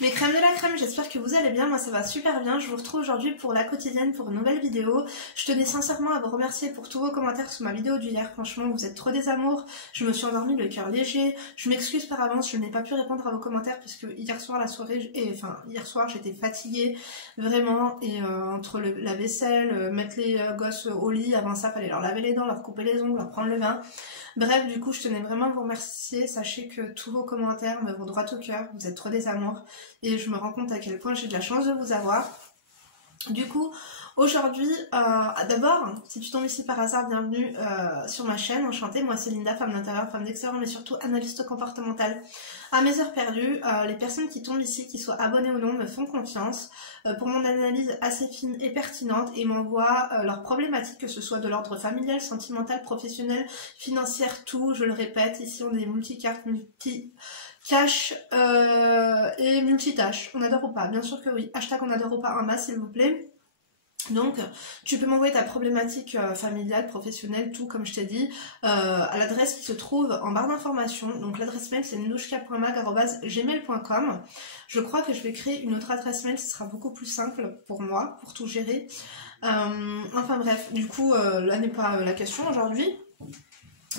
Mes crèmes de la crème, j'espère que vous allez bien, moi ça va super bien, je vous retrouve aujourd'hui pour la quotidienne, pour une nouvelle vidéo. Je tenais sincèrement à vous remercier pour tous vos commentaires sous ma vidéo d'hier, franchement vous êtes trop des amours, je me suis endormie le cœur léger, je m'excuse par avance, je n'ai pas pu répondre à vos commentaires puisque hier soir hier soir j'étais fatiguée, vraiment, et entre la vaisselle, mettre les gosses au lit, avant ça fallait leur laver les dents, leur couper les ongles, leur prendre le bain. Bref, du coup, je tenais vraiment à vous remercier. Sachez que tous vos commentaires me vont droit au cœur. Vous êtes trop des amours. Et je me rends compte à quel point j'ai de la chance de vous avoir. Du coup, aujourd'hui, d'abord, si tu tombes ici par hasard, bienvenue sur ma chaîne, enchantée. Moi, c'est Linda, femme d'intérieur, femme d'extérieur, mais surtout analyste comportementale. À mes heures perdues, les personnes qui tombent ici, qui soient abonnées ou non, me font confiance pour mon analyse assez fine et pertinente et m'envoient leurs problématiques, que ce soit de l'ordre familial, sentimental, professionnel, financière, tout. Je le répète, ici on est multicartes, multi-cash et multitâches. On adore ou pas? Bien sûr que oui. Hashtag on adore ou pas en masse, s'il vous plaît. Donc, tu peux m'envoyer ta problématique familiale, professionnelle, tout comme je t'ai dit, à l'adresse qui se trouve en barre d'informations. Donc l'adresse mail c'est nenouchka.mag@gmail.com. Je crois que je vais créer une autre adresse mail, ce sera beaucoup plus simple pour moi, pour tout gérer. Enfin bref, du coup, là n'est pas la question aujourd'hui.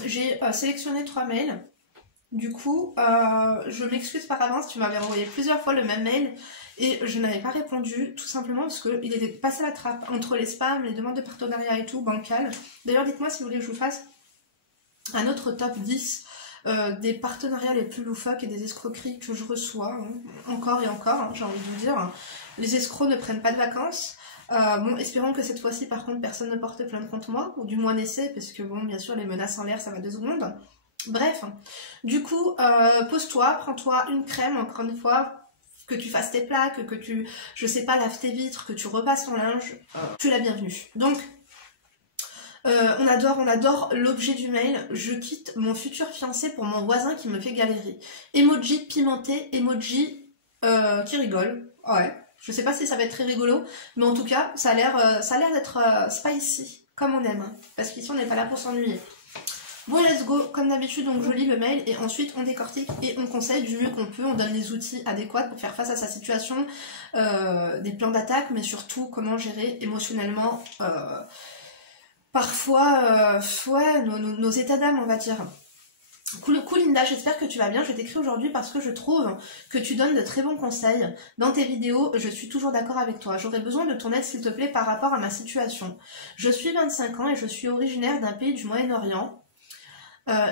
J'ai sélectionné 3 mails. Du coup, je m'excuse par avance, tu m'avais envoyé plusieurs fois le même mail et je n'avais pas répondu, tout simplement parce qu'il était passé à la trappe entre les spams, les demandes de partenariat et tout, bancal. D'ailleurs, dites-moi si vous voulez que je vous fasse un autre top 10 des partenariats les plus loufoques et des escroqueries que je reçois, hein. Encore et encore, hein, j'ai envie de vous dire. Les escrocs ne prennent pas de vacances. Bon, espérons que cette fois-ci, par contre, personne ne porte plainte contre moi, ou du moins n'essaie, parce que bon, bien sûr, les menaces en l'air, ça va 2 secondes. Bref, du coup, pose-toi, prends-toi une crème, encore une fois, que tu fasses tes plaques, que tu, je sais pas, laves tes vitres, que tu repasses ton linge, tu es la bienvenue. Donc, on adore l'objet du mail. Je quitte mon futur fiancé pour mon voisin qui me fait galérer. Emoji pimenté, emoji qui rigole. Ouais, je sais pas si ça va être très rigolo, mais en tout cas, ça a l'air d'être spicy, comme on aime, hein, parce qu'ici on n'est pas là pour s'ennuyer. Bon, let's go, comme d'habitude, donc je lis le mail et ensuite on décortique et on conseille du mieux qu'on peut, on donne les outils adéquats pour faire face à sa situation, des plans d'attaque, mais surtout comment gérer émotionnellement parfois ouais, nos états d'âme, on va dire. Cool Linda, j'espère que tu vas bien. Je t'écris aujourd'hui parce que je trouve que tu donnes de très bons conseils dans tes vidéos. Je suis toujours d'accord avec toi. J'aurais besoin de ton aide s'il te plaît par rapport à ma situation. Je suis 25 ans et je suis originaire d'un pays du Moyen-Orient.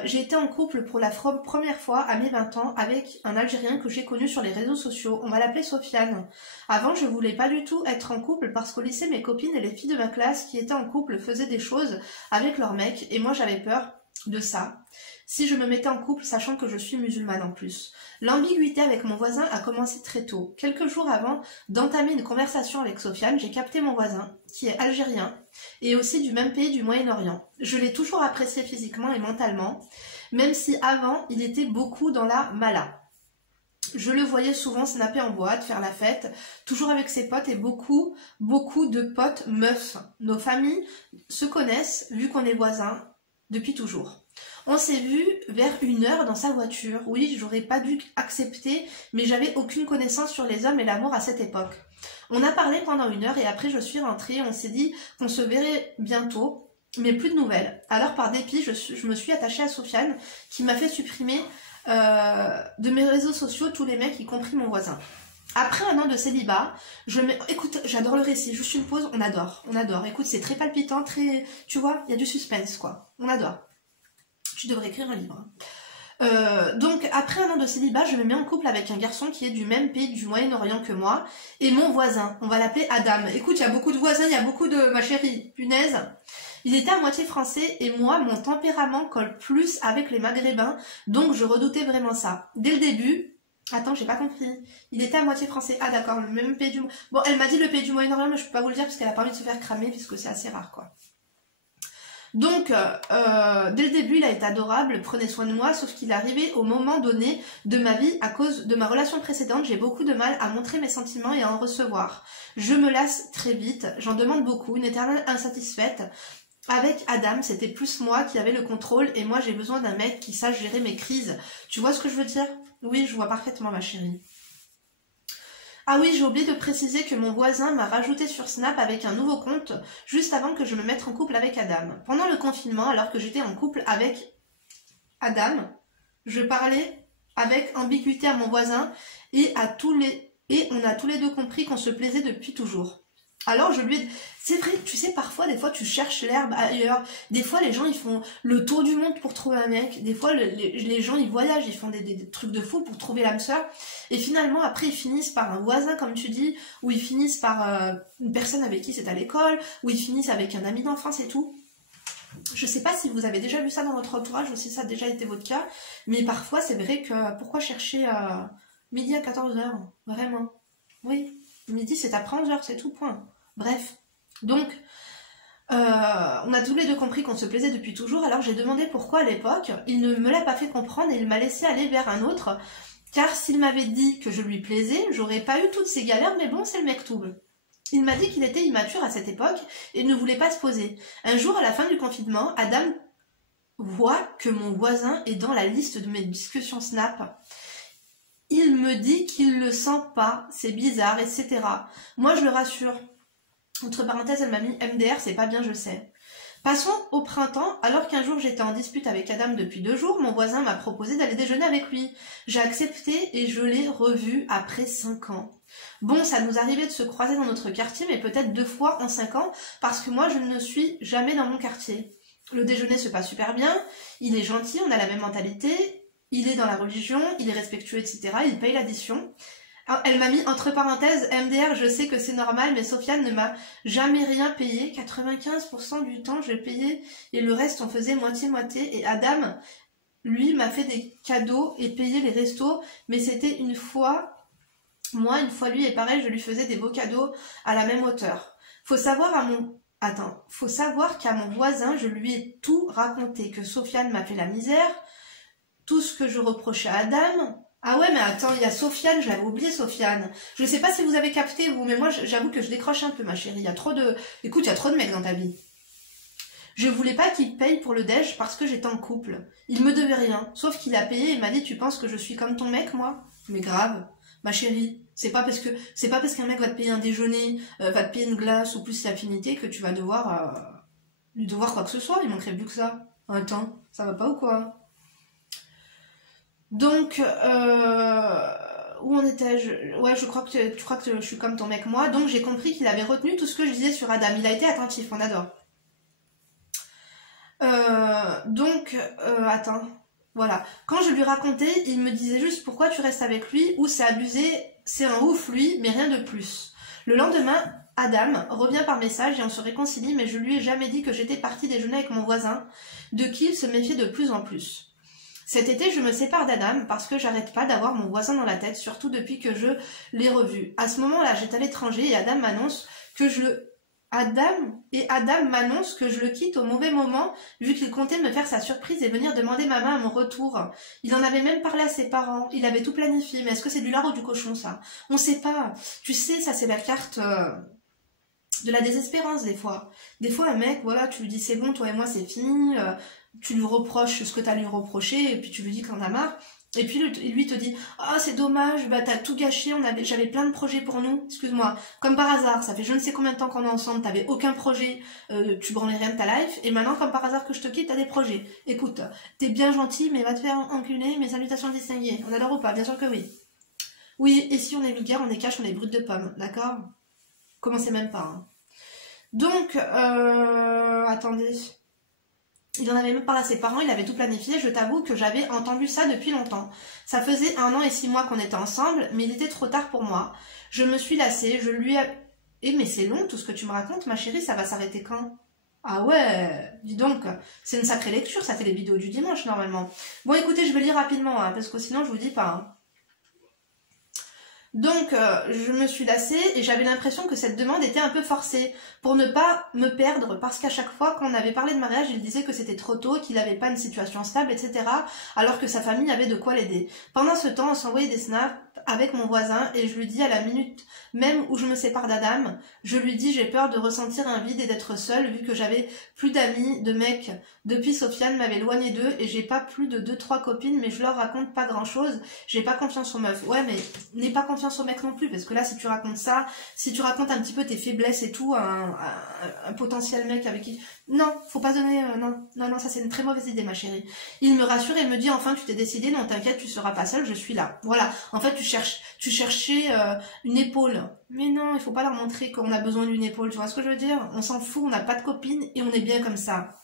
J'ai été en couple pour la première fois à mes 20 ans avec un Algérien que j'ai connu sur les réseaux sociaux. On va l'appeler Sofiane. Avant, je voulais pas du tout être en couple parce qu'au lycée, mes copines et les filles de ma classe qui étaient en couple faisaient des choses avec leurs mecs et moi j'avais peur de ça. Si je me mettais en couple, sachant que je suis musulmane en plus. L'ambiguïté avec mon voisin a commencé très tôt. Quelques jours avant d'entamer une conversation avec Sofiane, j'ai capté mon voisin, qui est algérien, et aussi du même pays du Moyen-Orient. Je l'ai toujours apprécié physiquement et mentalement, même si avant, il était beaucoup dans la mala. Je le voyais souvent snapper en boîte, faire la fête, toujours avec ses potes et beaucoup de potes meufs. Nos familles se connaissent, vu qu'on est voisins, depuis toujours. On s'est vu vers 1h dans sa voiture. Oui, j'aurais pas dû accepter, mais j'avais aucune connaissance sur les hommes et l'amour à cette époque. On a parlé pendant 1 heure et après je suis rentrée. On s'est dit qu'on se verrait bientôt, mais plus de nouvelles. Alors par dépit, je me suis attachée à Sofiane, qui m'a fait supprimer de mes réseaux sociaux tous les mecs, y compris mon voisin. Après 1 an de célibat, écoute, j'adore le récit, juste une pause, on adore. Écoute, c'est très palpitant, très, tu vois, il y a du suspense, quoi. On adore. Tu devrais écrire un livre. Donc, après 1 an de célibat, je me mets en couple avec un garçon qui est du même pays du Moyen-Orient que moi, et mon voisin, on va l'appeler Adam. Écoute, il y a beaucoup de voisins, il y a beaucoup de, ma chérie, punaise. Il était à moitié français, et moi, mon tempérament colle plus avec les maghrébins, donc je redoutais vraiment ça. Dès le début, attends, j'ai pas compris. Il était à moitié français. Ah d'accord, le même pays du... Bon, elle m'a dit le pays du Moyen-Orient, mais je peux pas vous le dire parce qu'elle a pas envie de se faire cramer, puisque c'est assez rare, quoi. Donc, dès le début, il a été adorable, prenait soin de moi, sauf qu'il est arrivé au moment donné de ma vie, à cause de ma relation précédente, j'ai beaucoup de mal à montrer mes sentiments et à en recevoir. Je me lasse très vite, j'en demande beaucoup, une éternelle insatisfaite. Avec Adam, c'était plus moi qui avais le contrôle et moi j'ai besoin d'un mec qui sache gérer mes crises. Tu vois ce que je veux dire? Oui, je vois parfaitement ma chérie. Ah oui, j'ai oublié de préciser que mon voisin m'a rajouté sur Snap avec un nouveau compte juste avant que je me mette en couple avec Adam. Pendant le confinement, alors que j'étais en couple avec Adam, je parlais avec ambiguïté à mon voisin et on a tous les deux compris qu'on se plaisait depuis toujours. Alors je lui ai... C'est vrai, tu sais, parfois, des fois, tu cherches l'herbe ailleurs. Des fois, les gens, ils font le tour du monde pour trouver un mec. Des fois, les gens, ils voyagent, ils font des trucs de fou pour trouver l'âme sœur. Et finalement, après, ils finissent par un voisin, comme tu dis, ou ils finissent par une personne avec qui c'est à l'école, ou ils finissent avec un ami d'enfance et tout. Je sais pas si vous avez déjà vu ça dans votre entourage, ou si ça a déjà été votre cas, mais parfois, c'est vrai que... Pourquoi chercher midi à 14h? Vraiment. Oui, midi, c'est après 11h, c'est tout, point. Bref. Donc, on a tous les deux compris qu'on se plaisait depuis toujours, alors j'ai demandé pourquoi à l'époque. Il ne me l'a pas fait comprendre et il m'a laissé aller vers un autre, car s'il m'avait dit que je lui plaisais, j'aurais pas eu toutes ces galères, mais bon, c'est le mektoub. Il m'a dit qu'il était immature à cette époque et ne voulait pas se poser. Un jour, à la fin du confinement, Adam voit que mon voisin est dans la liste de mes discussions Snap. Il me dit qu'il le sent pas, c'est bizarre, etc. Moi, je le rassure. Entre parenthèses, elle m'a mis MDR, c'est pas bien, je sais. Passons au printemps, alors qu'un jour j'étais en dispute avec Adam depuis 2 jours, mon voisin m'a proposé d'aller déjeuner avec lui. J'ai accepté et je l'ai revu après 5 ans. Bon, ça nous arrivait de se croiser dans notre quartier, mais peut-être 2 fois en 5 ans, parce que moi je ne suis jamais dans mon quartier. Le déjeuner se passe super bien, il est gentil, on a la même mentalité, il est dans la religion, il est respectueux, etc. Il paye l'addition. Elle m'a mis entre parenthèses, MDR, je sais que c'est normal, mais Sofiane ne m'a jamais rien payé. 95% du temps, je payais et le reste, on faisait moitié-moitié. Et Adam, lui, m'a fait des cadeaux et payé les restos, mais c'était une fois, moi, une fois lui, et pareil, je lui faisais des beaux cadeaux à la même hauteur. Faut savoir qu'à mon voisin, je lui ai tout raconté, que Sofiane m'a fait la misère, tout ce que je reprochais à Adam. Ah ouais, mais attends, il y a Sofiane, je l'avais oublié Sofiane. Je sais pas si vous avez capté, vous, mais moi, j'avoue que je décroche un peu, ma chérie. Il y a trop de... Écoute, il y a trop de mecs dans ta vie. Je voulais pas qu'il paye pour le déj parce que j'étais en couple. Il me devait rien, sauf qu'il a payé et m'a dit, tu penses que je suis comme ton mec, moi? Mais grave, ma chérie. C'est pas parce qu'un mec va te payer un déjeuner, va te payer une glace ou plus l'affinité que tu vas devoir lui devoir quoi que ce soit. Il manquerait plus que ça. Attends, ça va pas ou quoi? Donc, où en étais-je? Ouais, tu crois que je suis comme ton mec, moi. Donc, j'ai compris qu'il avait retenu tout ce que je disais sur Adam. Il a été attentif, on adore. Attends. Voilà. Quand je lui racontais, il me disait juste pourquoi tu restes avec lui, ou c'est abusé, c'est un ouf lui, mais rien de plus. Le lendemain, Adam revient par message et on se réconcilie, mais je lui ai jamais dit que j'étais partie déjeuner avec mon voisin, de qui il se méfiait de plus en plus. Cet été, je me sépare d'Adam parce que j'arrête pas d'avoir mon voisin dans la tête, surtout depuis que je l'ai revu. À ce moment-là, j'étais à l'étranger et Adam m'annonce que je le quitte au mauvais moment, vu qu'il comptait me faire sa surprise et venir demander ma main à mon retour. Il en avait même parlé à ses parents, il avait tout planifié, mais est-ce que c'est du lard ou du cochon, ça? On sait pas. Tu sais, ça c'est la carte de la désespérance, des fois. Des fois, un mec, voilà, tu lui dis c'est bon, toi et moi c'est fini, tu lui reproches ce que t'as à lui reprocher, et puis tu lui dis que t'en as marre. Et puis lui te dit ah c'est dommage, bah t'as tout gâché, j'avais plein de projets pour nous, excuse-moi, comme par hasard, ça fait je ne sais combien de temps qu'on est ensemble, t'avais aucun projet, tu branlais rien de ta life, et maintenant comme par hasard que je te quitte, t'as des projets. Écoute, t'es bien gentil, mais va te faire enculer, mes salutations distinguées. On adore ou pas? Bien sûr que oui. Oui, et si on est vulgaire, on est cash, on est brut de pomme, d'accord? Commencez même pas. Hein. Donc, attendez. Il en avait même parlé à ses parents, il avait tout planifié, je t'avoue que j'avais entendu ça depuis longtemps. Ça faisait 1 an et 6 mois qu'on était ensemble, mais il était trop tard pour moi. Je me suis lassée, je lui ai... Eh mais c'est long tout ce que tu me racontes, ma chérie, ça va s'arrêter quand? Ah ouais, dis donc, c'est une sacrée lecture, ça fait les vidéos du dimanche normalement. Bon écoutez, je vais lire rapidement, hein, parce que sinon je vous dis pas. Hein. Donc, je me suis lassée et j'avais l'impression que cette demande était un peu forcée pour ne pas me perdre parce qu'à chaque fois qu'on avait parlé de mariage, il disait que c'était trop tôt, qu'il n'avait pas une situation stable, etc. alors que sa famille avait de quoi l'aider. Pendant ce temps, on s'envoyait des snaps avec mon voisin et je lui dis à la minute même où je me sépare d'Adam, je lui dis j'ai peur de ressentir un vide et d'être seule vu que j'avais plus d'amis, de mecs. Depuis Sofiane m'avait éloignée d'eux et j'ai pas plus de 2-3 copines mais je leur raconte pas grand chose, j'ai pas confiance aux meufs. Ouais mais n'aie pas confiance aux mecs non plus parce que là si tu racontes ça, si tu racontes un petit peu tes faiblesses et tout, un potentiel mec avec qui... Non, faut pas donner... non, ça c'est une très mauvaise idée ma chérie. Il me rassure et me dit enfin tu t'es décidé, non t'inquiète tu seras pas seule, je suis là. Voilà, en fait tu cherchais une épaule. Mais non, il faut pas leur montrer qu'on a besoin d'une épaule, tu vois ce que je veux dire? On s'en fout, on n'a pas de copine et on est bien comme ça.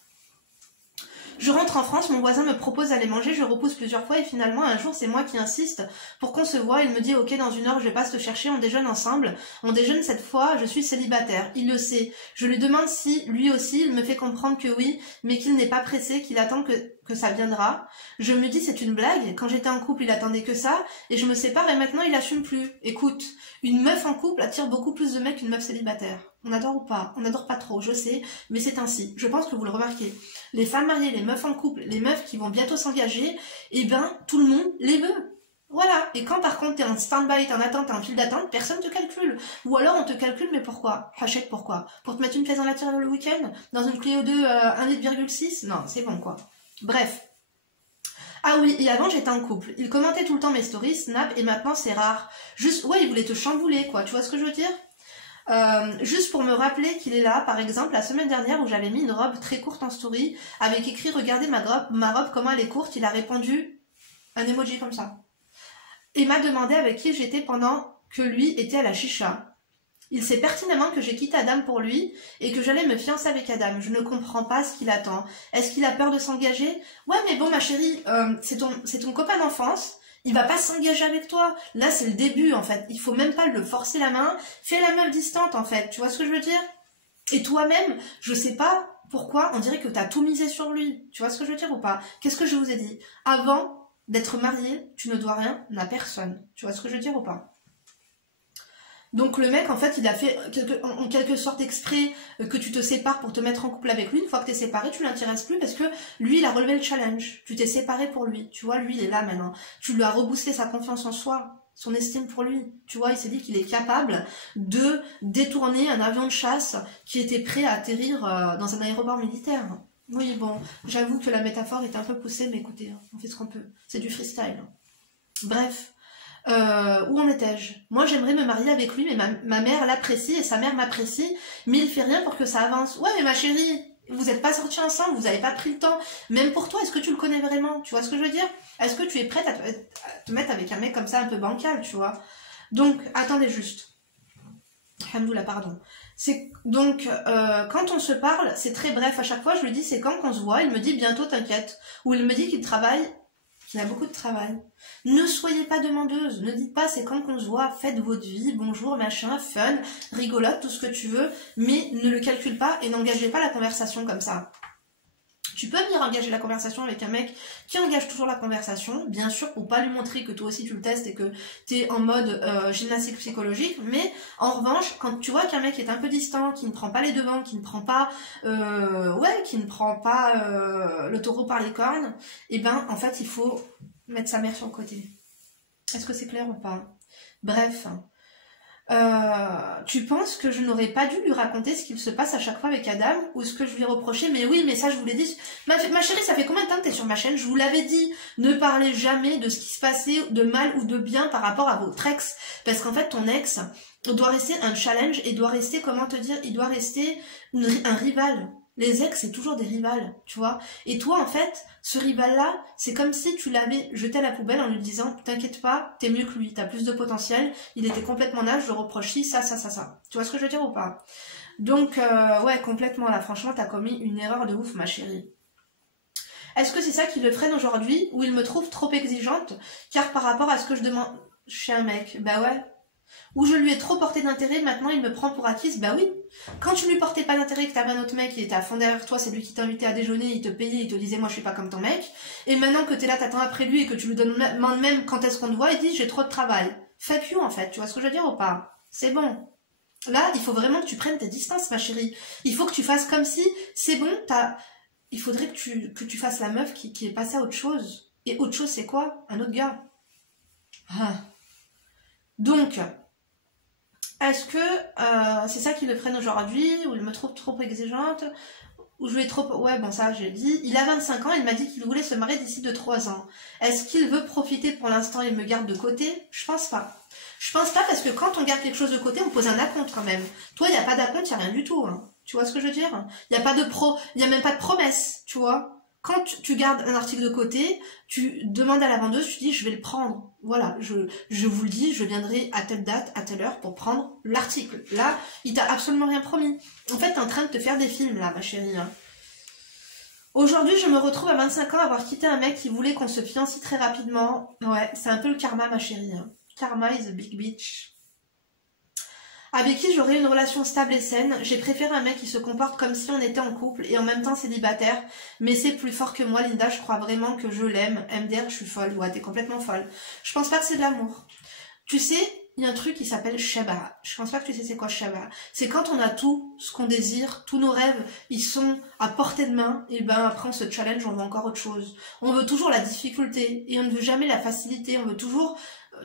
Je rentre en France, mon voisin me propose d'aller manger, je repousse plusieurs fois et finalement un jour c'est moi qui insiste pour qu'on se voit. Il me dit ok dans 1 heure je passe te chercher, on déjeune ensemble. On déjeune cette fois, je suis célibataire, il le sait. Je lui demande si lui aussi, il me fait comprendre que oui, mais qu'il n'est pas pressé, qu'il attend que ça viendra. Je me dis c'est une blague, quand j'étais en couple il attendait que ça et je me sépare et maintenant il assume plus. Écoute, une meuf en couple attire beaucoup plus de mecs qu'une meuf célibataire. On adore ou pas? On adore pas trop, je sais, mais c'est ainsi. Je pense que vous le remarquez. Les femmes mariées, les meufs en couple, les meufs qui vont bientôt s'engager, eh ben, tout le monde les veut. Voilà. Et quand par contre t'es en stand-by, t'es en attente, t'es en file d'attente, personne te calcule. Ou alors on te calcule, mais pourquoi? Hachette, pourquoi? Pour te mettre une pièce dans la tire le week-end? Dans une Clio 2 1,6 litre? Non, c'est bon quoi. Bref. Ah oui, et avant j'étais en couple. Il commentait tout le temps mes stories, Snap, et maintenant c'est rare. Juste, ouais, il voulait te chambouler, quoi. Tu vois ce que je veux dire? Juste pour me rappeler qu'il est là, par exemple, la semaine dernière où j'avais mis une robe très courte en story, avec écrit « Regardez ma robe, comment elle est courte », il a répondu un emoji comme ça. Et m'a demandé avec qui j'étais pendant que lui était à la chicha. Il sait pertinemment que j'ai quitté Adam pour lui et que j'allais me fiancer avec Adam. Je ne comprends pas ce qu'il attend. Est-ce qu'il a peur de s'engager? Ouais, mais bon, ma chérie, c'est ton copain d'enfance. Il va pas s'engager avec toi. Là, c'est le début, en fait. Il faut même pas le forcer la main. Fais la meuf distante, en fait. Tu vois ce que je veux dire? Et toi-même, je sais pas pourquoi, on dirait que t'as tout misé sur lui. Tu vois ce que je veux dire ou pas? Qu'est-ce que je vous ai dit? Avant d'être marié, tu ne dois rien à personne. Tu vois ce que je veux dire ou pas? Donc le mec, en fait, il a fait en quelque sorte exprès que tu te sépares pour te mettre en couple avec lui. Une fois que tu es séparé, tu l'intéresses plus parce que lui, il a relevé le challenge. Tu t'es séparé pour lui. Tu vois, lui, il est là maintenant. Tu lui as reboosté sa confiance en soi, son estime pour lui. Tu vois, il s'est dit qu'il est capable de détourner un avion de chasse qui était prêt à atterrir dans un aéroport militaire. Oui, bon, j'avoue que la métaphore est un peu poussée, mais écoutez, on fait ce qu'on peut. C'est du freestyle. Bref. Où en étais-je? Moi j'aimerais me marier avec lui mais ma mère l'apprécie et sa mère m'apprécie mais il fait rien pour que ça avance. Ouais mais ma chérie, vous n'êtes pas sortis ensemble, vous n'avez pas pris le temps. Même pour toi, est-ce que tu le connais vraiment? Tu vois ce que je veux dire? Est-ce que tu es prête à te mettre avec un mec comme ça un peu bancal, tu vois? Donc, attendez juste. Alhamdoulilah, pardon. Donc, quand on se parle, c'est très bref. À chaque fois, je lui dis c'est quand qu'on se voit. Il me dit bientôt, t'inquiète. Ou il me dit qu'il travaille, qu'il a beaucoup de travail. Ne soyez pas demandeuse, ne dites pas c'est quand qu'on se voit, faites votre vie, bonjour, machin, fun, rigolote, tout ce que tu veux, mais ne le calcule pas et n'engagez pas la conversation comme ça. Tu peux venir engager la conversation avec un mec qui engage toujours la conversation, bien sûr, pour pas lui montrer que toi aussi tu le testes et que tu es en mode gymnastique psychologique, mais en revanche, quand tu vois qu'un mec est un peu distant, qui ne prend pas les devants, qui ne prend pas le taureau par les cornes, et ben en fait il faut mettre sa mère sur le côté. Est-ce que c'est clair ou pas? Bref. Tu penses que je n'aurais pas dû lui raconter ce qu'il se passe à chaque fois avec Adam ou ce que je lui reprochais? Mais oui, mais ça je vous l'ai dit. Ma chérie, ça fait combien de temps que t'es sur ma chaîne? Je vous l'avais dit, ne parlez jamais de ce qui se passait de mal ou de bien par rapport à votre ex, parce qu'en fait ton ex doit rester un challenge et doit rester, comment te dire, il doit rester un rival. Les ex, c'est toujours des rivales, tu vois. Et toi, en fait, ce rival-là, c'est comme si tu l'avais jeté à la poubelle en lui disant « T'inquiète pas, t'es mieux que lui, t'as plus de potentiel, il était complètement naze, je le reproche ci, ça. » Tu vois ce que je veux dire ou pas? Donc, ouais, complètement, là, franchement, t'as commis une erreur de ouf, ma chérie. Est-ce que c'est ça qui le freine aujourd'hui, ou il me trouve trop exigeante, car par rapport à ce que je demande chez un mec? Bah ouais. Où je lui ai trop porté d'intérêt, maintenant il me prend pour acquise, bah oui. Quand tu lui portais pas d'intérêt, que t'avais un autre mec, il était à fond derrière toi, c'est lui qui t'invitait à déjeuner, il te payait, il te disait moi je suis pas comme ton mec, et maintenant que t'es là, t'attends après lui et que tu lui demandes même quand est-ce qu'on te voit, il dit j'ai trop de travail. Fuck you en fait, tu vois ce que je veux dire ou pas? C'est bon. Là, il faut vraiment que tu prennes tes distances, ma chérie. Il faut que tu fasses comme si, c'est bon, il faudrait que tu fasses la meuf qui est passée à autre chose. Et autre chose c'est quoi? Un autre gars. Ah. Donc, est-ce que c'est ça qui le freine aujourd'hui, ou il me trouve trop exigeante, ou je vais trop... Ouais, bon, ça, j'ai dit. Il a 25 ans, il m'a dit qu'il voulait se marier d'ici 2-3 ans. Est-ce qu'il veut profiter pour l'instant et me garde de côté? Je pense pas. Je pense pas parce que quand on garde quelque chose de côté, on pose un acompte quand même. Toi, il n'y a pas d'acompte, il n'y a rien du tout. Hein. Tu vois ce que je veux dire? Il n'y a même pas de promesse, tu vois? Quand tu gardes un article de côté, tu demandes à la vendeuse, tu dis je vais le prendre. Voilà, je vous le dis, je viendrai à telle date, à telle heure pour prendre l'article. Là, il t'a absolument rien promis. En fait, t'es en train de te faire des films là, ma chérie. Hein. Aujourd'hui, je me retrouve à 25 ans à avoir quitté un mec qui voulait qu'on se fiancie très rapidement. Ouais, c'est un peu le karma, ma chérie. Hein. Karma is a big bitch. Avec qui j'aurais une relation stable et saine. J'ai préféré un mec qui se comporte comme si on était en couple et en même temps célibataire. Mais c'est plus fort que moi, Linda, je crois vraiment que je l'aime. MDR, je suis folle. Ouais, t'es complètement folle. Je pense pas que c'est de l'amour. Tu sais, il y a un truc qui s'appelle Shabbat. Je pense pas que tu sais c'est quoi Shabbat. C'est quand on a tout ce qu'on désire, tous nos rêves, ils sont à portée de main, et ben après on se challenge, on veut encore autre chose. On veut toujours la difficulté, et on ne veut jamais la facilité, on veut toujours...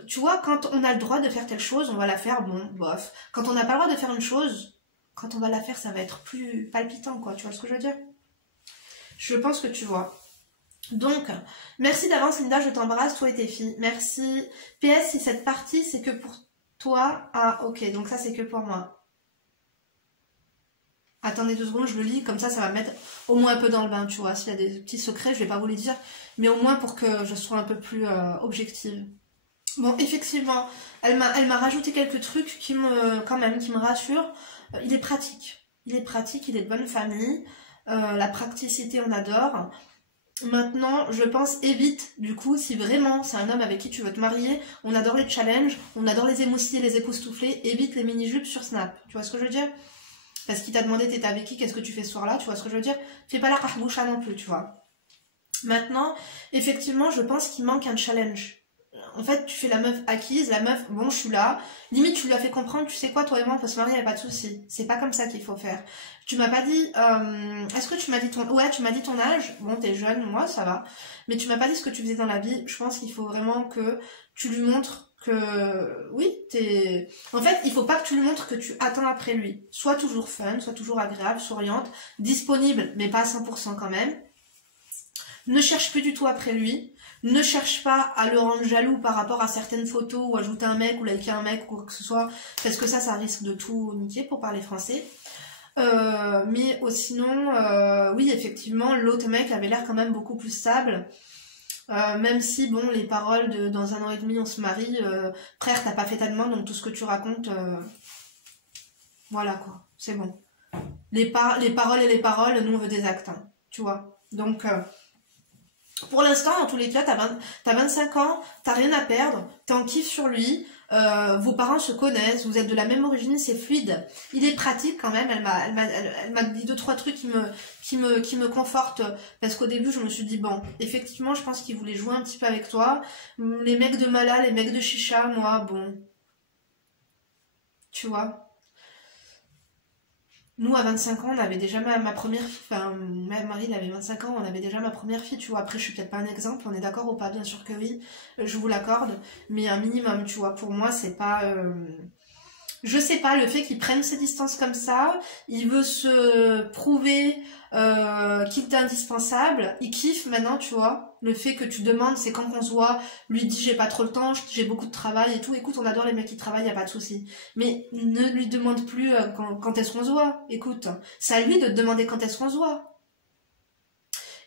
Tu vois, quand on a le droit de faire telle chose, on va la faire, bon, bof. Quand on n'a pas le droit de faire une chose, quand on va la faire, ça va être plus palpitant, quoi. Tu vois ce que je veux dire? Je pense que tu vois. Donc, merci d'avance, Linda, je t'embrasse, toi et tes filles. Merci. PS, si cette partie, c'est que pour toi... Ah, ok, donc ça, c'est que pour moi. Attendez 2 secondes, je le lis, comme ça va me mettre au moins un peu dans le bain, tu vois. S'il y a des petits secrets, je vais pas vous les dire, mais au moins pour que je sois un peu plus objective. Bon, effectivement, elle m'a rajouté quelques trucs qui me rassurent. Il est pratique. Il est pratique, il est de bonne famille. La praticité, on adore. Maintenant, je pense, évite, du coup, si vraiment c'est un homme avec qui tu veux te marier, on adore les challenges, on adore les émoustiller, les époustoufler, évite les mini-jupes sur Snap. Tu vois ce que je veux dire? Parce qu'il t'a demandé t'étais avec qui, qu'est-ce que tu fais ce soir-là, tu vois ce que je veux dire? Fais pas la kahboucha non plus, tu vois. Maintenant, effectivement, je pense qu'il manque un challenge. En fait, tu fais la meuf acquise, la meuf, bon, je suis là. Limite, tu lui as fait comprendre, tu sais quoi, toi et moi, on peut se marier, y a pas de souci. C'est pas comme ça qu'il faut faire. Tu m'as pas dit, est-ce que tu m'as dit ton, ouais, tu m'as dit ton âge. Bon, t'es jeune, moi, ça va. Mais tu m'as pas dit ce que tu faisais dans la vie. Je pense qu'il faut vraiment que tu lui montres que, oui, en fait, il faut pas que tu lui montres que tu attends après lui. Sois toujours fun, sois toujours agréable, souriante, disponible, mais pas à 100% quand même. Ne cherche plus du tout après lui. Ne cherche pas à le rendre jaloux par rapport à certaines photos ou ajouter un mec ou liker un mec ou quoi que ce soit, parce que ça risque de tout niquer pour parler français. Mais sinon, oui, effectivement, l'autre mec avait l'air quand même beaucoup plus stable. Même si, bon, les paroles de dans 1 an et demi, on se marie, frère, t'as pas fait ta demande, donc tout ce que tu racontes, voilà quoi, c'est bon. Les paroles et les paroles, nous on veut des actes, hein, tu vois. Donc... pour l'instant, dans tous les cas, t'as 25 ans, t'as rien à perdre, t'es en kiff sur lui, vos parents se connaissent, vous êtes de la même origine, c'est fluide. Il est pratique quand même, elle m'a dit 2-3 trucs qui me confortent, parce qu'au début, je me suis dit, bon, effectivement, je pense qu'il voulait jouer un petit peu avec toi. Les mecs de Mala, les mecs de Chicha, moi, bon, tu vois. Nous, à 25 ans, on avait déjà ma première fille, enfin, ma mari, il avait 25 ans, on avait déjà ma première fille, tu vois. Après, je suis peut-être pas un exemple, on est d'accord ou pas? Bien sûr que oui, je vous l'accorde, mais un minimum, tu vois. Pour moi, c'est pas... Je sais pas, le fait qu'il prenne ses distances comme ça, il veut se prouver qu'il est indispensable, il kiffe maintenant, tu vois. Le fait que tu demandes, c'est quand on se voit, lui dit j'ai pas trop le temps, j'ai beaucoup de travail et tout. Écoute, on adore les mecs qui travaillent, y a pas de souci. Mais ne lui demande plus quand est-ce qu'on se voit. Écoute, c'est à lui de te demander quand est-ce qu'on se voit.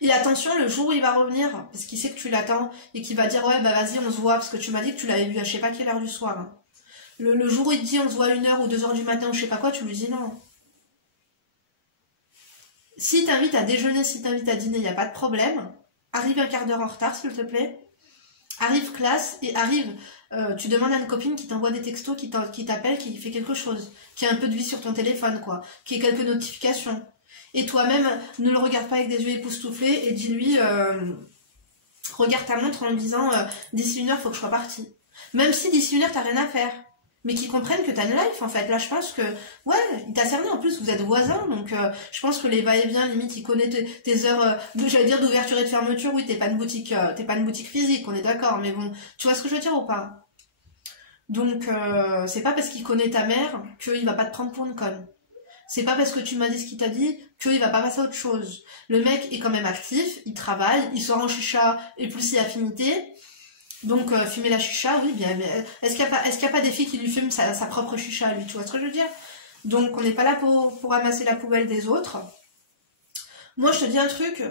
Et attention, le jour où il va revenir, parce qu'il sait que tu l'attends, et qu'il va dire ouais bah vas-y on se voit, parce que tu m'as dit que tu l'avais vu à je sais pas quelle heure du soir. Hein. Le jour où il te dit on se voit à 1h ou 2h du matin ou je sais pas quoi, tu lui dis non. Si t'invite à déjeuner, si t'invite à dîner, il n'y a pas de problème. Arrive un quart d'heure en retard, s'il te plaît. Arrive classe et arrive, tu demandes à une copine qui t'envoie des textos, qui t'appelle, qui fait quelque chose, qui a un peu de vie sur ton téléphone, quoi, qui ait quelques notifications. Et toi-même, ne le regarde pas avec des yeux époustouflés et dis-lui, regarde ta montre en lui disant, d'ici 1h, faut que je sois partie. Même si d'ici 1h, t'as rien à faire. Mais qu'ils comprennent que t'as une life, en fait. Là, je pense que, ouais, il t'a cerné. En plus, vous êtes voisins, donc je pense que les va-et-vient, limite, il connaît tes heures, j'allais dire d'ouverture et de fermeture. Oui, t'es pas une boutique physique, on est d'accord. Mais bon, tu vois ce que je veux dire ou pas? Donc, c'est pas parce qu'il connaît ta mère qu'il va pas te prendre pour une conne. C'est pas parce que tu m'as dit ce qu'il t'a dit qu'il va pas passer à autre chose. Le mec est quand même actif, il travaille, il sort en chicha et plus si affinité. Donc, fumer la chicha, oui, bien, mais est-ce qu'il y a pas des filles qui lui fument sa propre chicha à lui, tu vois ce que je veux dire? Donc, on n'est pas là pour ramasser la poubelle des autres. Moi, je te dis un truc,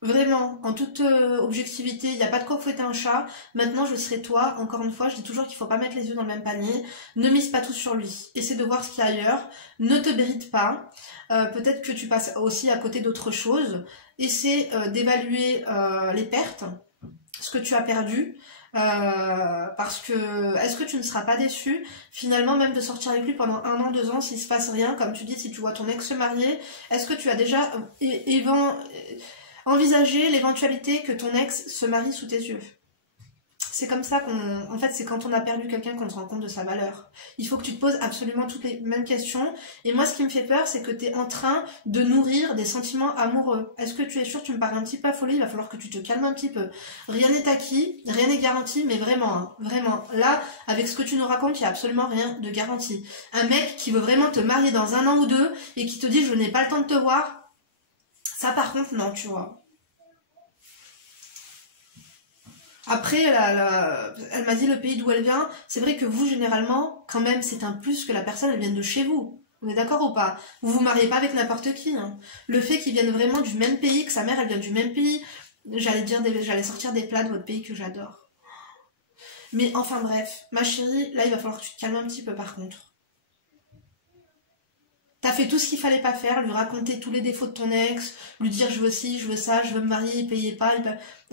vraiment, en toute objectivité, il n'y a pas de quoi fouetter un chat. Maintenant, je serai toi. Encore une fois, je dis toujours qu'il faut pas mettre les œufs dans le même panier. Ne mise pas tout sur lui. Essaie de voir ce qu'il y a ailleurs. Ne te mérite pas. Peut-être que tu passes aussi à côté d'autres choses. Essaie d'évaluer les pertes, ce que tu as perdu. Parce que est-ce que tu ne seras pas déçu finalement même de sortir avec lui pendant 1 an, 2 ans s'il se passe rien, comme tu dis, si tu vois ton ex se marier, est-ce que tu as déjà envisagé l'éventualité que ton ex se marie sous tes yeux? C'est comme ça en fait, c'est quand on a perdu quelqu'un qu'on se rend compte de sa valeur. Il faut que tu te poses absolument toutes les mêmes questions. Et moi, ce qui me fait peur, c'est que tu es en train de nourrir des sentiments amoureux. Est-ce que tu es sûr? Tu me parles un petit peu à folie, il va falloir que tu te calmes un petit peu. Rien n'est acquis, rien n'est garanti, mais vraiment, hein, vraiment. Là, avec ce que tu nous racontes, il n'y a absolument rien de garanti. Un mec qui veut vraiment te marier dans 1 an ou 2 et qui te dit « je n'ai pas le temps de te voir », ça par contre, non, tu vois. Après, elle m'a dit le pays d'où elle vient. C'est vrai que vous, généralement, quand même, c'est un plus que la personne, elle vienne de chez vous. On est d'accord ou pas? Vous vous mariez pas avec n'importe qui. Hein. Le fait qu'ils viennent vraiment du même pays, que sa mère, elle vient du même pays, j'allais sortir des plats de votre pays que j'adore. Mais enfin bref, ma chérie, là, il va falloir que tu te calmes un petit peu par contre. T'as fait tout ce qu'il fallait pas faire, lui raconter tous les défauts de ton ex, lui dire je veux ci, je veux ça, je veux me marier, il payait pas.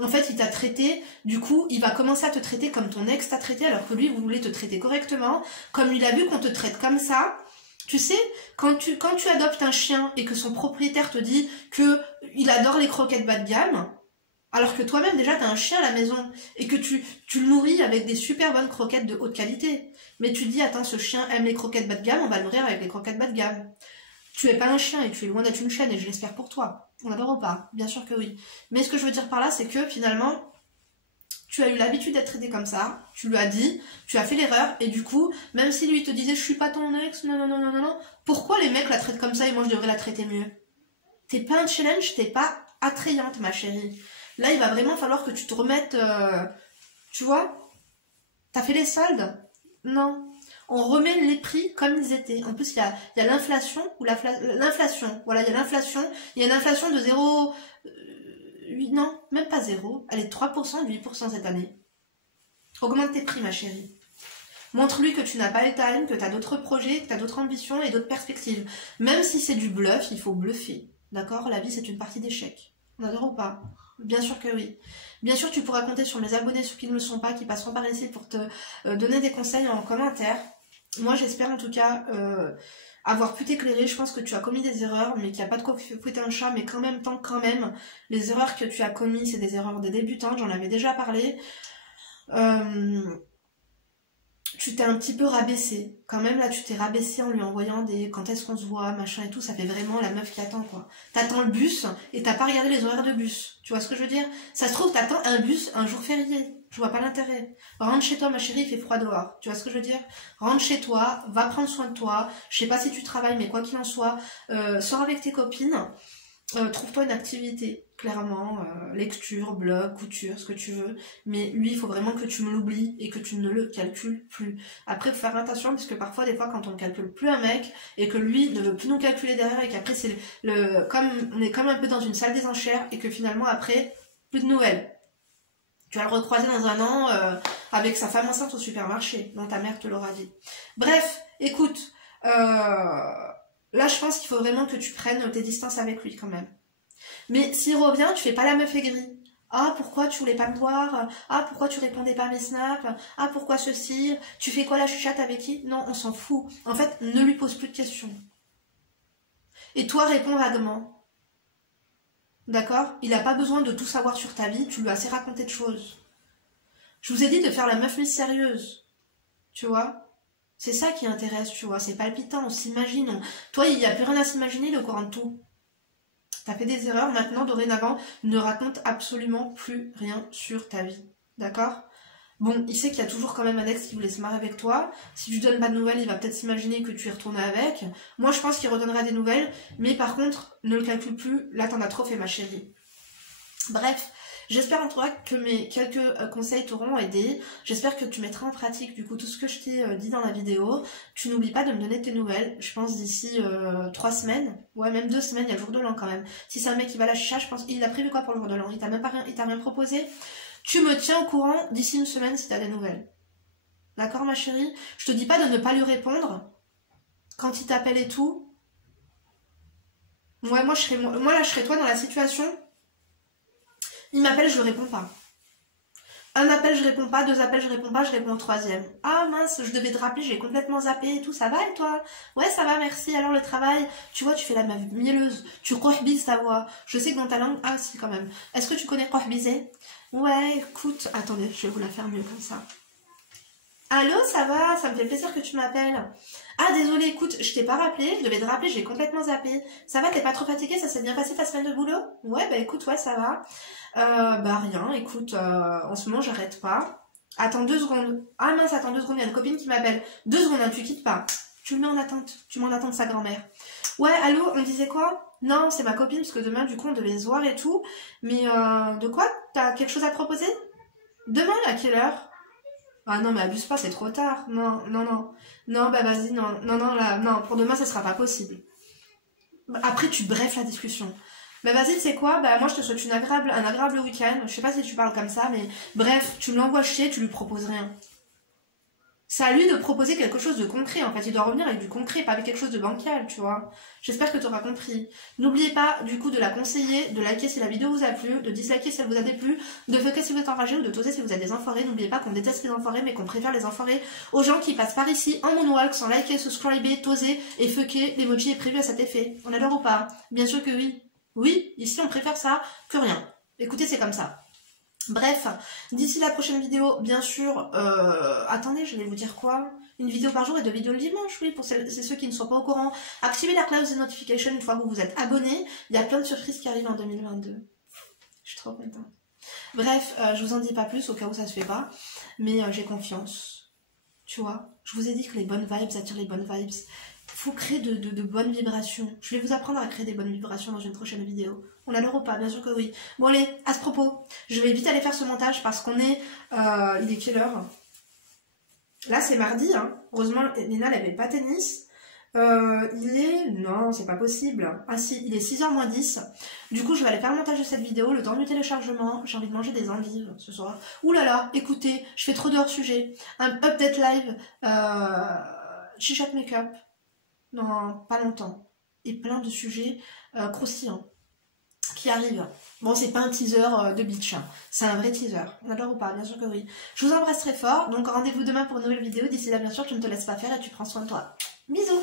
En fait, il t'a traité, du coup, il va commencer à te traiter comme ton ex t'a traité, alors que lui, vous voulez te traiter correctement. Comme il a vu qu'on te traite comme ça, tu sais, quand tu adoptes un chien et que son propriétaire te dit que il adore les croquettes bas de gamme, alors que toi-même déjà t'as un chien à la maison et que tu le nourris avec des super bonnes croquettes de haute qualité. Mais tu te dis, attends, ce chien aime les croquettes bas de gamme, on va le nourrir avec les croquettes bas de gamme. Tu es pas un chien et tu es loin d'être une chienne et je l'espère pour toi. On adore ou pas? Bien sûr que oui. Mais ce que je veux dire par là, c'est que finalement, tu as eu l'habitude d'être traité comme ça, tu lui as dit, tu as fait l'erreur et du coup, même si lui te disait je suis pas ton ex, non, non, non, non, non, non, pourquoi les mecs la traitent comme ça et moi je devrais la traiter mieux? T'es pas un challenge, t'es pas attrayante ma chérie. Là, il va vraiment falloir que tu te remettes, tu vois, t'as fait les soldes? Non. On remet les prix comme ils étaient. En plus, il y a l'inflation, ou l'inflation. Voilà, il y a l'inflation. Il y a une inflation de 0,8, non, même pas 0. Elle est de 3%, de 8% cette année. Augmente tes prix, ma chérie. Montre-lui que tu n'as pas le time, que tu as d'autres projets, que tu as d'autres ambitions et d'autres perspectives. Même si c'est du bluff, il faut bluffer. D'accord? La vie, c'est une partie d'échecs. On adore ou pas? Bien sûr que oui. Bien sûr, tu pourras compter sur mes abonnés, ceux qui ne le sont pas, qui passeront par ici pour te donner des conseils en commentaire. Moi, j'espère en tout cas avoir pu t'éclairer. Je pense que tu as commis des erreurs, mais qu'il n'y a pas de quoi fouetter un chat. Mais quand même, les erreurs que tu as commises, c'est des erreurs de débutante. J'en avais déjà parlé. Tu t'es un petit peu rabaissé. Quand même, là, tu t'es rabaissé en lui envoyant des quand est-ce qu'on se voit, machin et tout. Ça fait vraiment la meuf qui attend, quoi. T'attends le bus et t'as pas regardé les horaires de bus. Tu vois ce que je veux dire? Ça se trouve, t'attends un bus un jour férié. Je vois pas l'intérêt. Rentre chez toi, ma chérie, il fait froid dehors. Tu vois ce que je veux dire? Rentre chez toi, va prendre soin de toi. Je sais pas si tu travailles, mais quoi qu'il en soit, sors avec tes copines. Trouve-toi une activité, clairement, lecture, blog, couture, ce que tu veux, mais lui, il faut vraiment que tu me l'oublies et que tu ne le calcules plus. Après, faut faire attention, parce que parfois, des fois, quand on ne calcule plus un mec, et que lui ne veut plus nous calculer derrière, et qu'après, c'est on est comme un peu dans une salle des enchères, et que finalement, après, plus de nouvelles. Tu vas le recroiser dans 1 an, avec sa femme enceinte au supermarché, dont ta mère te l'aura dit. Bref, écoute, là, je pense qu'il faut vraiment que tu prennes tes distances avec lui quand même. Mais s'il revient, tu fais pas la meuf aigrie. Ah, pourquoi tu voulais pas me voir? Ah, pourquoi tu répondais pas à mes snaps? Ah, pourquoi ceci? Tu fais quoi la chuchote avec qui? Non, on s'en fout. En fait, ne lui pose plus de questions. Et toi, réponds vaguement. D'accord? Il n'a pas besoin de tout savoir sur ta vie, tu lui as assez raconté de choses. Je vous ai dit de faire la meuf mystérieuse. Tu vois? C'est ça qui intéresse, tu vois, c'est palpitant, on s'imagine. Toi, il n'y a plus rien à s'imaginer, il est au courant de tout. T'as fait des erreurs, maintenant, dorénavant, ne raconte absolument plus rien sur ta vie. D'accord? Bon, il sait qu'il y a toujours quand même un ex qui voulait se marier avec toi. Si tu donnes pas de nouvelles, il va peut-être s'imaginer que tu es retourné avec. Moi, je pense qu'il redonnera des nouvelles. Mais par contre, ne le calcule plus. Là, t'en as trop fait, ma chérie. Bref, j'espère en tout cas que mes quelques conseils t'auront aidé. J'espère que tu mettras en pratique du coup tout ce que je t'ai dit dans la vidéo. Tu n'oublies pas de me donner tes nouvelles. Je pense d'ici 3 semaines. Ouais, même 2 semaines, il y a le jour de l'an quand même. Si c'est un mec qui va à la chicha, je pense... Il a prévu quoi pour le jour de l'an? Il t'a même pas rien... Il t'a rien proposé? Tu me tiens au courant d'ici 1 semaine si t'as des nouvelles. D'accord, ma chérie? Je te dis pas de ne pas lui répondre quand il t'appelle et tout. Ouais, moi là, je serais toi dans la situation. Il m'appelle, je ne réponds pas. Un appel, je réponds pas. 2 appels, je réponds pas. Je réponds au 3e. Ah mince, je devais te rappeler, j'ai complètement zappé et tout. Ça va et toi? Ouais, ça va, merci. Alors le travail, tu vois, tu fais la meuf mielleuse. Tu rohbises ta voix. Je sais que dans ta langue... Ah si, quand même. Est-ce que tu connais rohbiser? Ouais, écoute... Attendez, je vais vous la faire mieux comme ça. Allô, ça va? Ça me fait plaisir que tu m'appelles. Ah, désolé, écoute, je t'ai pas rappelé, je devais te rappeler, j'ai complètement zappé. Ça va, t'es pas trop fatiguée? Ça s'est bien passé ta semaine de boulot? Ouais, bah écoute, ouais, ça va. Bah rien, écoute, en ce moment, j'arrête pas. Attends 2 secondes. Ah mince, attends 2 secondes, il y a une copine qui m'appelle. 2 secondes, hein, tu quittes pas. Tu le mets en attente, tu mets en attente sa grand-mère. Ouais, allô, on disait quoi? Non, c'est ma copine, parce que demain, du coup, on devait se voir et tout. Mais de quoi? T'as quelque chose à proposer? Demain, à quelle heure? Ah non, mais abuse pas, c'est trop tard. Non, non, non. Non, bah vas-y, non, non, non, là, non, pour demain, ça sera pas possible. Après, tu brefes la discussion. Bah vas-y, tu sais quoi? Bah moi, je te souhaite un agréable week-end. Je sais pas si tu parles comme ça, mais bref, tu me l'envoies chier, tu lui proposes rien. C'est à lui de proposer quelque chose de concret, en fait. Il doit revenir avec du concret, pas avec quelque chose de bancal, tu vois. J'espère que tu auras compris. N'oubliez pas, du coup, de la conseiller, de liker si la vidéo vous a plu, de disliker si elle vous a déplu, de fucker si vous êtes enragé ou de toser si vous êtes des enfoirés. N'oubliez pas qu'on déteste les enfoirés, mais qu'on préfère les enfoirés aux gens qui passent par ici en moonwalk sans liker, subscriber, toser et fucker. L'emoji est prévu à cet effet. On adore ou pas? Bien sûr que oui. Oui, ici on préfère ça que rien. Écoutez, c'est comme ça. Bref, d'ici la prochaine vidéo, bien sûr, attendez, je vais vous dire quoi? Une vidéo par jour et 2 vidéos le dimanche, oui, pour ceux qui ne sont pas au courant. Activez la cloche de notification une fois que vous vous êtes abonné. Il y a plein de surprises qui arrivent en 2022. Je suis trop contente. Bref, je vous en dis pas plus au cas où ça se fait pas, mais j'ai confiance. Tu vois, je vous ai dit que les bonnes vibes attirent les bonnes vibes. Faut créer de bonnes vibrations. Je vais vous apprendre à créer des bonnes vibrations dans une prochaine vidéo. On adore ou pas? Bien sûr que oui. Bon allez, à ce propos, je vais vite aller faire ce montage parce qu'on est... il est quelle heure? Là c'est mardi, hein. Heureusement, Nina elle avait pas tennis. Il est... Non, c'est pas possible. Ah si, il est 6h moins 10. Du coup, je vais aller faire le montage de cette vidéo, le temps du téléchargement. J'ai envie de manger des endives ce soir. Ouh là là, écoutez, je fais trop de hors-sujet. Un update live, chichot make-up. Non, pas longtemps. Et plein de sujets croustillants qui arrivent. Bon, c'est pas un teaser de bitch, hein. C'est un vrai teaser. On adore ou pas? Bien sûr que oui. Je vous embrasse très fort. Donc rendez-vous demain pour une nouvelle vidéo. D'ici là, bien sûr, tu ne te laisses pas faire et tu prends soin de toi. Bisous!